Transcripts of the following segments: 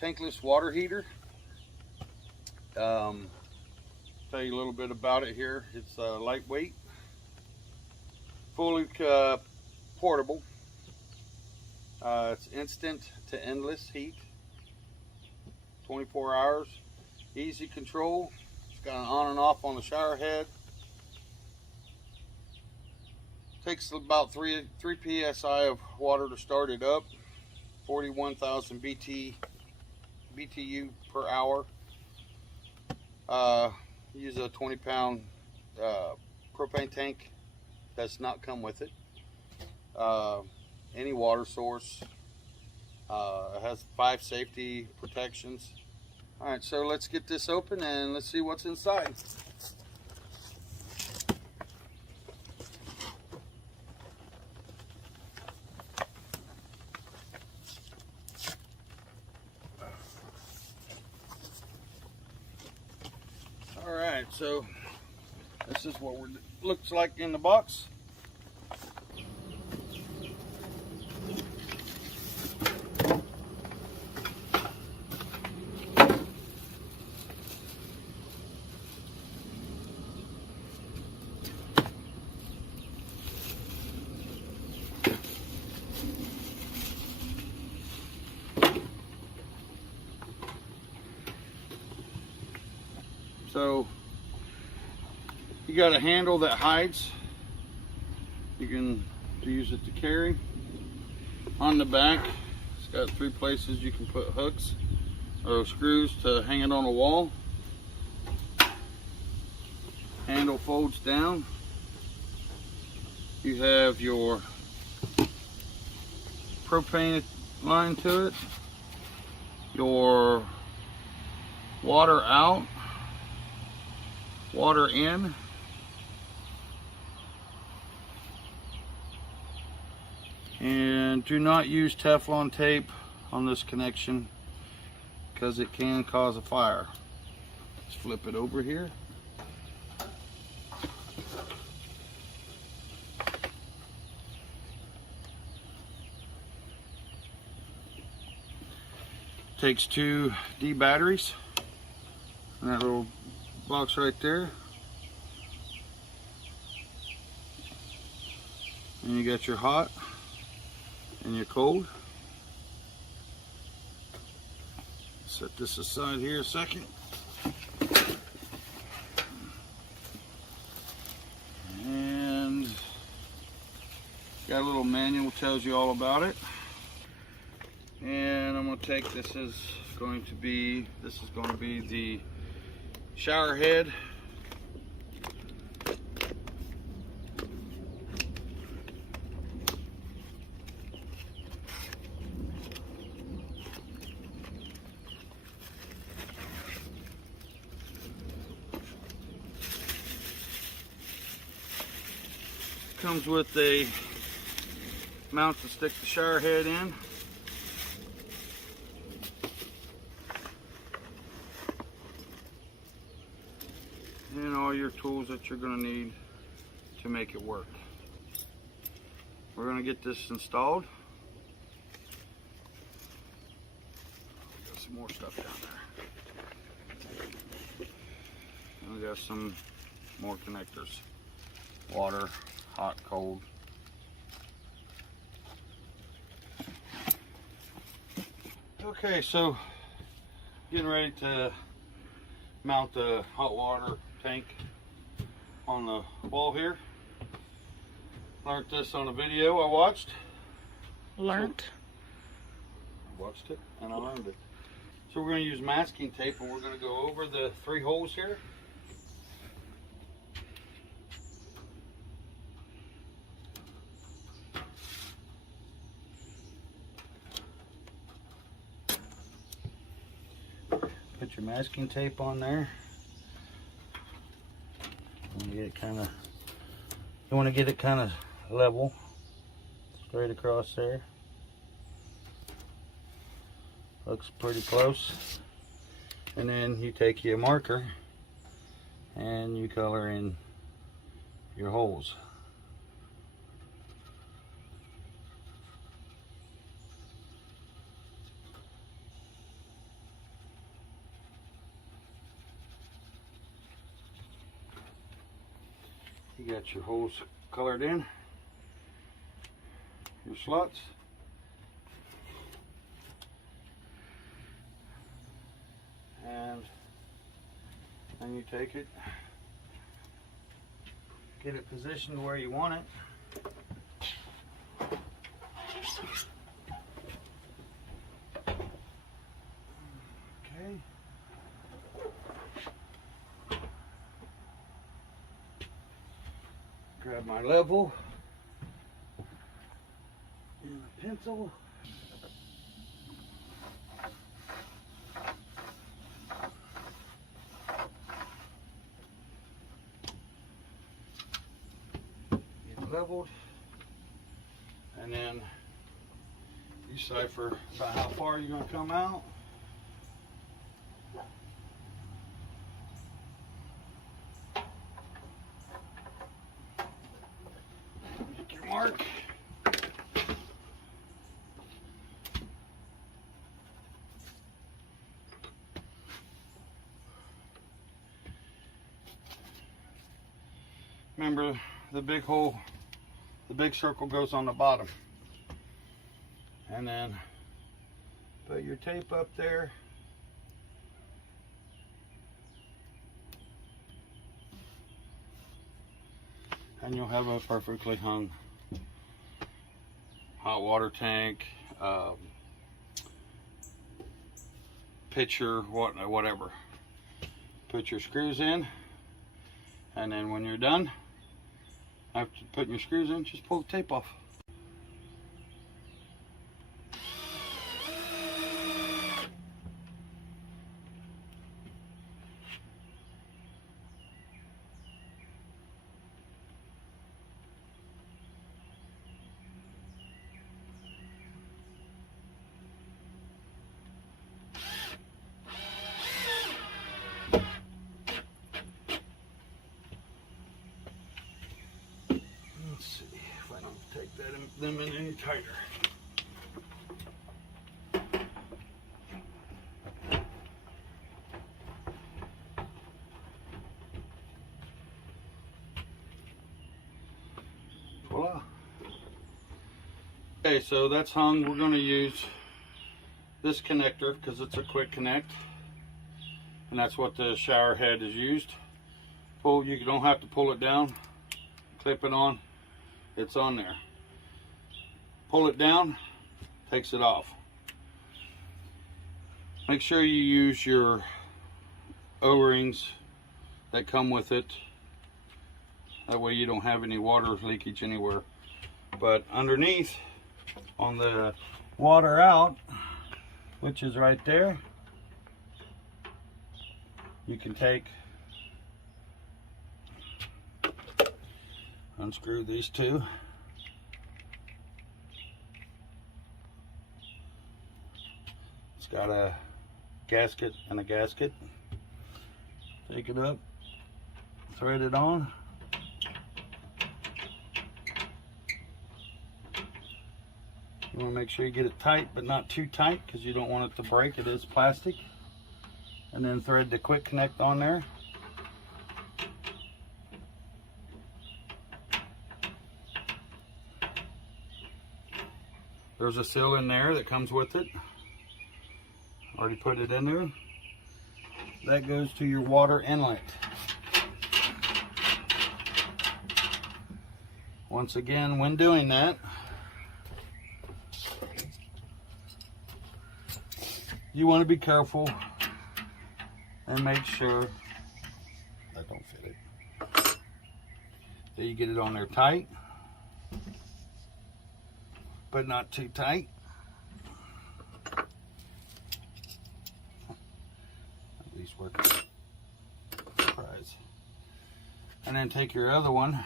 Tankless Water Heater. Tell you a little bit about it here. It's lightweight, fully portable. It's instant to endless heat, 24 hours, easy control. It's got an on and off on the shower head. Takes about 3 psi of water to start it up. 41,000 BTU per hour. Use a 20-pound propane tank. Does not come with it. Any water source. It has 5 safety protections. All right, so let's get this open and let's see what's inside. All right, so this is what it looks like in the box. So you got a handle that hides. You can use it to carry. On the back, it's got 3 places you can put hooks or screws to hang it on a wall. Handle folds down. You have your propane line to it, your water out, water in, and do not use Teflon tape on this connection because it can cause a fire. Let's flip it over here. Takes 2 D batteries and that little box right there, and you got your hot and your cold. Set this aside here a second. And got a little manual tells you all about it. And I'm going to take this is going to be the shower head. Comes with a mount to stick the shower head in. And all your tools that you're going to need to make it work. We're going to get this installed. Got some more stuff down there. And we got some more connectors. Water, hot, cold. Okay, so getting ready to mount the hot water tank on the wall here. Learned this on a video I watched. I watched it and I learned it. So we're going to use masking tape and we're going to go over the 3 holes here. Put your masking tape on there. You want to get it kind of level, straight across there. Looks pretty close. And then you take your marker and you color in your holes. You got your holes colored in, your slots. And then you take it, get it positioned where you want it. Okay. Grab my level and a pencil. Leveled, and then you cipher about how far you're going to come out. Make your mark. Remember, the big hole, the big circle goes on the bottom. And then put your tape up there. And you'll have a perfectly hung hot water tank, pitcher, whatever. Put your screws in, and then when you're done, after putting your screws in, just pull the tape off. Let's see if I don't take them in any tighter. Voila. Okay, so that's hung. We're going to use this connector because it's a quick connect, and that's what the shower head is used. You don't have to pull it down, clip it on. It's on there. Pull it down, takes it off. Make sure you use your O-rings that come with it. That way you don't have any water leakage anywhere. But underneath, on the water out, which is right there, you can unscrew these two. It's got a gasket and a gasket. Take it up, thread it on. You want to make sure you get it tight, but not too tight because you don't want it to break. It is plastic. And then thread the quick connect on there. There's a seal in there that comes with it. Already put it in there. That goes to your water inlet. Once again, when doing that, you want to be careful and make sure that don't fit it. So you get it on there tight, but not too tight. At least work the prize. And then take your other one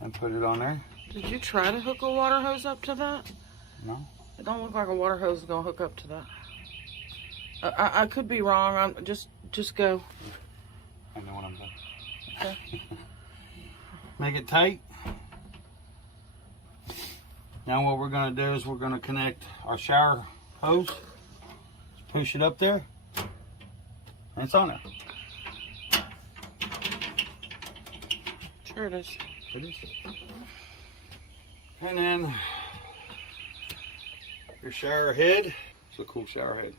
and put it on there. Did you try to hook a water hose up to that? No. It don't look like a water hose is gonna hook up to that. I could be wrong. I'm just go. I know what I'm doing. Okay. Make it tight. Now what we're going to do is we're going to connect our shower hose. Push it up there And it's on there. Sure it is. It is. And then your shower head. It's a cool shower head.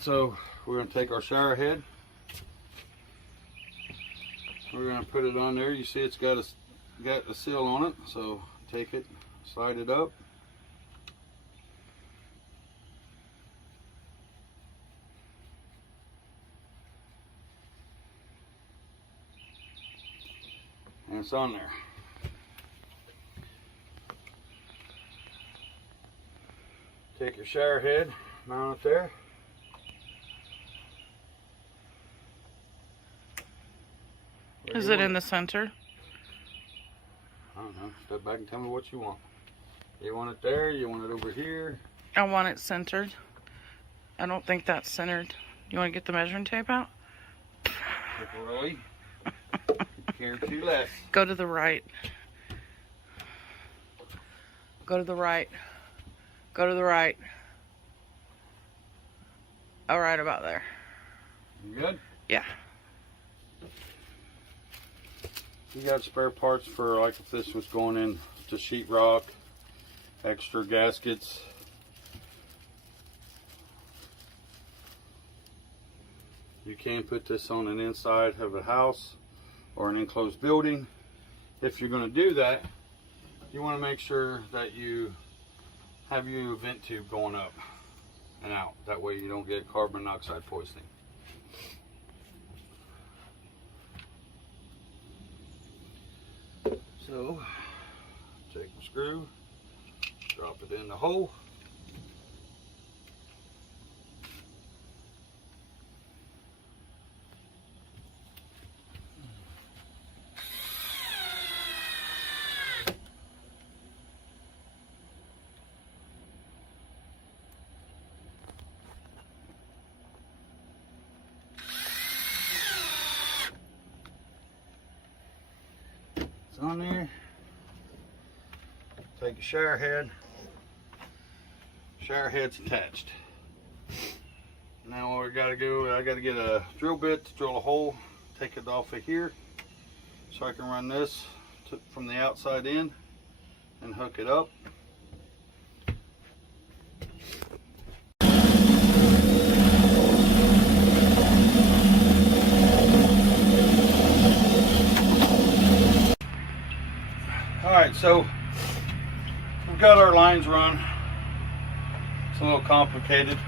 So we're going to take our shower head. We're going to put it on there. You see it's got a seal on it. So take it, slide it up. And it's on there. Take your shower head, mount it there. Is it in the center? I don't know. Step back and tell me what you want. You want it there? You want it over here? I want it centered. I don't think that's centered. You want to get the measuring tape out? Really? Care too less. Go to the right. Go to the right. Go to the right. All right, about there. You good? Yeah. You got spare parts for, like, if this was going in to sheetrock, extra gaskets. You can put this on an inside of a house or an enclosed building. If you're going to do that, you want to make sure that you have your vent tube going up and out. That way you don't get carbon monoxide poisoning. So, take the screw, drop it in the hole. It's on there. Take a shower head. Shower head's attached. Now what we gotta go, I gotta get a drill bit to drill a hole, take it off of here, so I can run this from the outside in and hook it up. Alright, so we've got our lines run. It's a little complicated,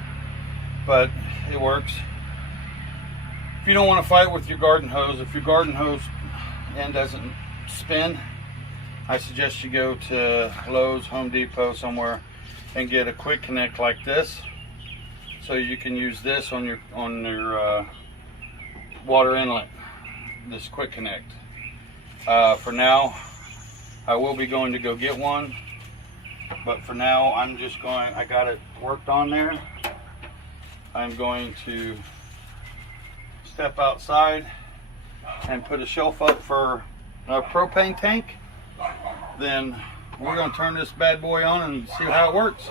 but it works. If you don't want to fight with your garden hose, if your garden hose end doesn't spin, I suggest you go to Lowe's, Home Depot, somewhere, and get a quick connect like this, so you can use this on your water inlet. This quick connect. For now, I will be going to go get one, but for now I'm just going, I got it worked on there. I'm going to step outside and put a shelf up for a propane tank. Then we're going to turn this bad boy on and see how it works.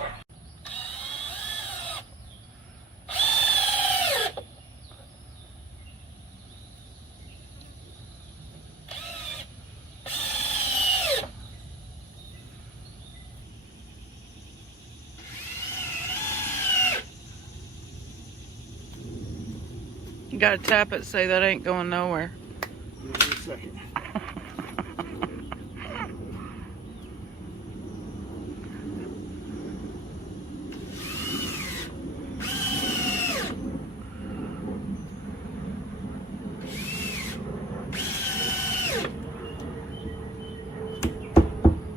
You gotta tap it, say that ain't going nowhere. Give me a second.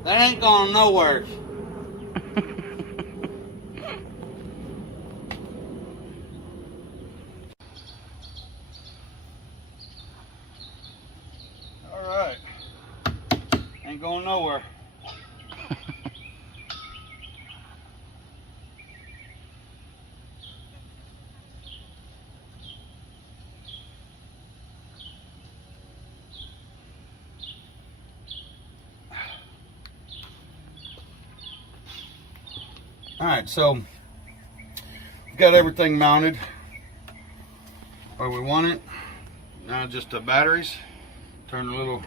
That ain't going nowhere. Ain't going nowhere. All right, so we've got everything mounted. where we want it. Now just the batteries. Turn the little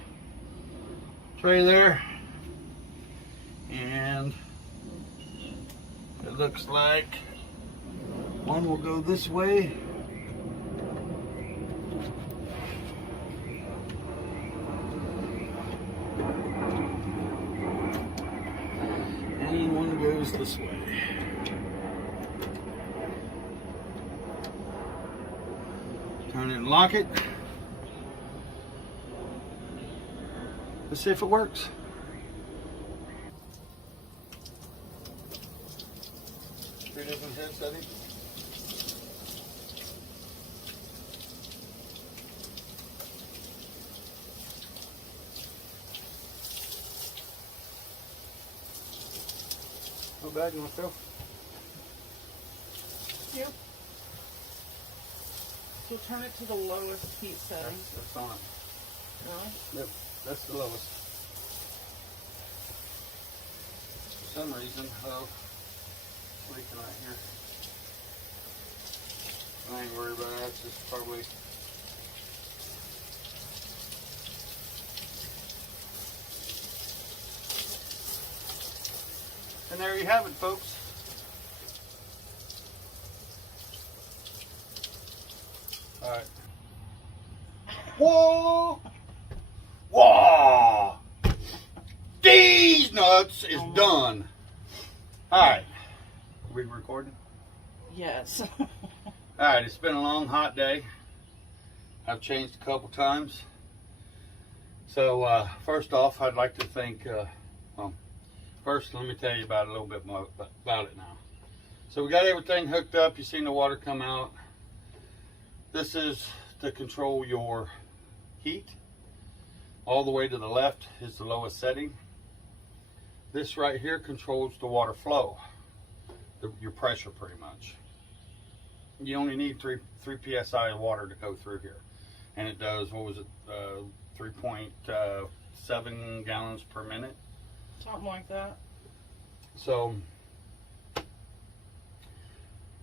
tray there. And it looks like one will go this way. And one goes this way. Turn it and lock it. Let's see if it works. Three different head settings. Not bad, you want to feel? Yep. So turn it to the lowest heat setting. That's on. No? Yep, that's the lowest. For some reason, oh, it's leaking right here. I ain't worried about that, it's just probably. And there you have it, folks. Alright. Whoa! Whoa! These nuts is done. Alright. Are we recording? Yes. Alright, it's been a long, hot day. I've changed a couple times. So, first off, I'd like to thank, first, let me tell you about a little bit more about it now. So we got everything hooked up. You've seen the water come out. This is to control your heat. All the way to the left is the lowest setting. This right here controls the water flow, your pressure pretty much. You only need 3 psi of water to go through here. And it does, what was it, 3.7 gallons per minute. Something like that. So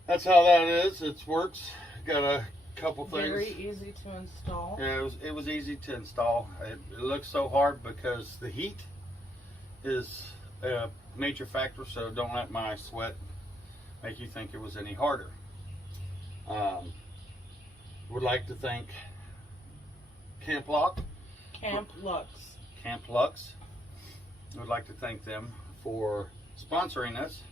that's how that is. It works. Got a couple things. Very easy to install. Yeah, it was easy to install. It looks so hard because the heat is a major factor. So don't let my sweat make you think it was any harder. Would like to thank Camplux. Camplux. Camplux. Would like to thank them for sponsoring us.